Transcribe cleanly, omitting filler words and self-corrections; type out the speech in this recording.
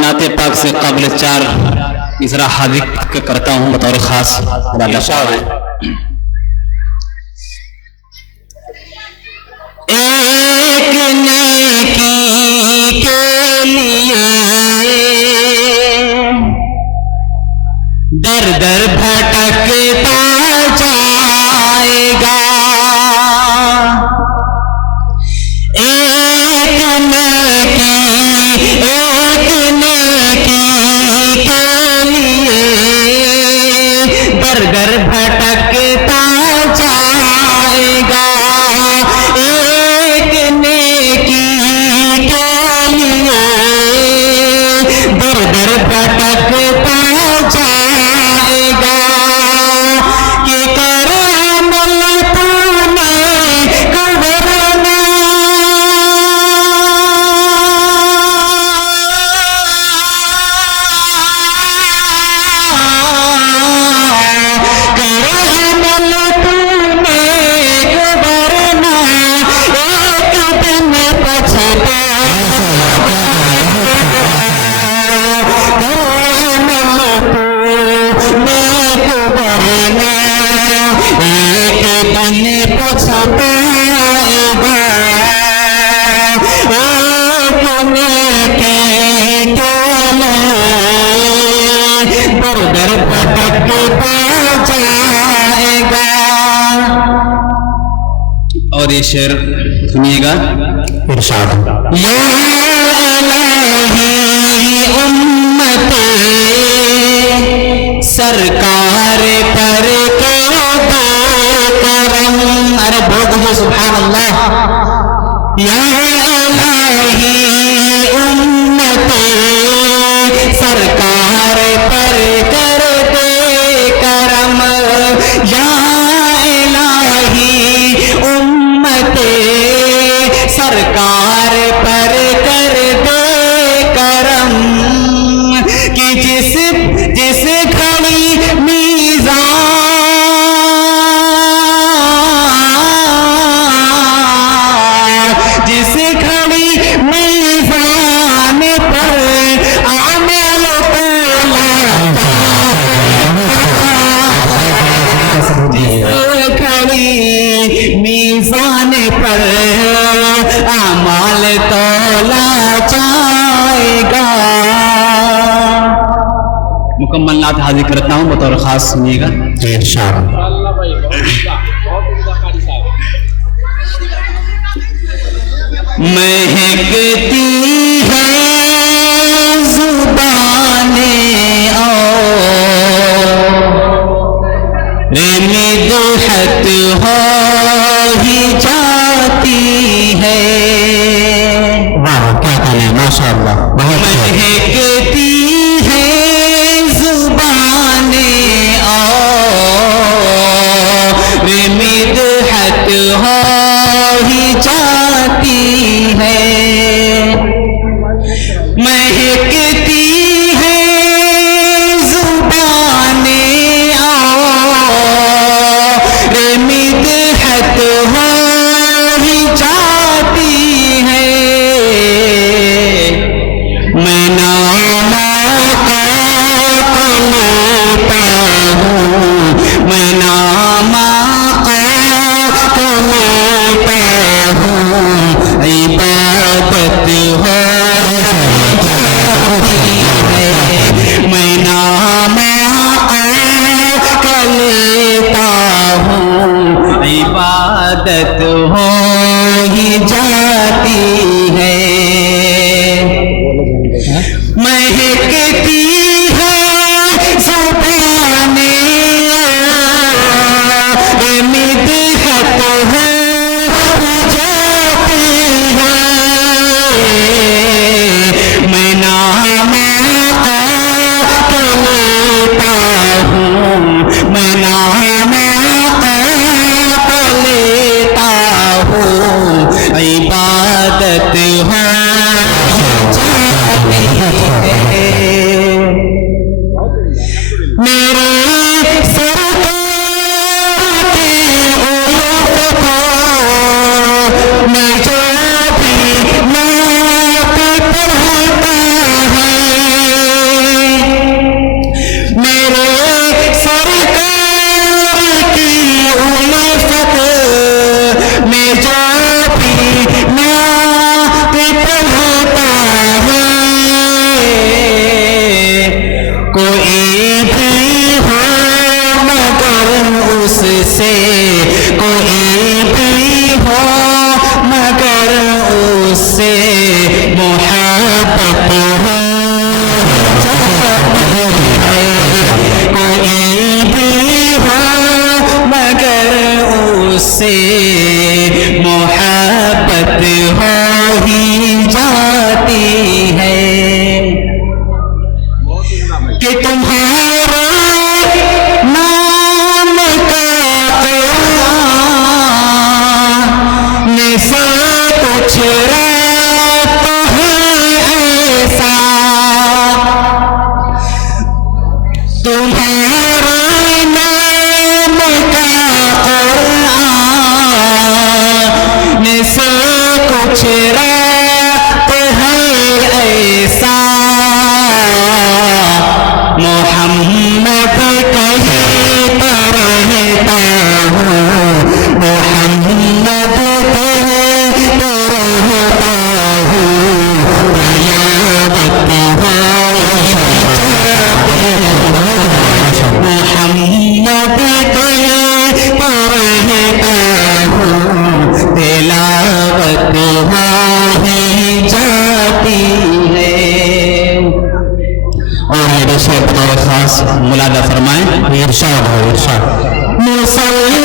نعت پاک سے قابل 4 اجرا حاضر کرتا ہوں بطور خاص. ایک نیکی کے لیے در در بھٹکتا جائے گا. ایک نیکی کے لیے در در بھٹکتا جائے گا. ایک نیکی کے لیے در در بھٹکتا جائے گا. کہ کرم تو نے کرنا اور یہ شعر سنیے گا. ارشاد. یا الہی امت سرکار پر کرو کرم. ارے بہت ہی سبحان اللہ. یا الہی امت سرکار پر کر دے کرم. یا الہی امت سرکار پر کر دے کرم. کہ جس گھڑی میزان جس گھڑی میزان پر عمل جس گھڑی میزان پر اعمال تولا جائے گا. مکمل نعت حاضر کرتا ہوں بطور خاص. سنیے گا. ارشاد. مہکتی ہے زبانیں اور مدحت ہو ہی جاتی ہے. واہ کیا کہنا ہے ماشاء اللہ. مہکتی ہے زبانیں اور مدحت ہو ہی جاتی ہے. مہکتی ہے زبانیں اور مدحت ہو ہی جاتی ہے. میں نام آقا کو لیتا ہوں. میں نام آقا کو لیتا ہوں. عبادت ہو میں نام آقا کو لیتا ہوں. عبادت ہو ہی جاتی ہے. مہکتی ہے زبانیں مدحت ہو جاتی ہے. میں نام آقا کو لیتا ہوں. میں نام آقا کو لیتا ہوں. عبادت ہو جاتی ہے. میرے سرکار کے علوم کو میں جو بھی نعت پڑھتا ہے سے بطور خاص ملاحظہ فرمائیں. ارشاد ہے ارشاد.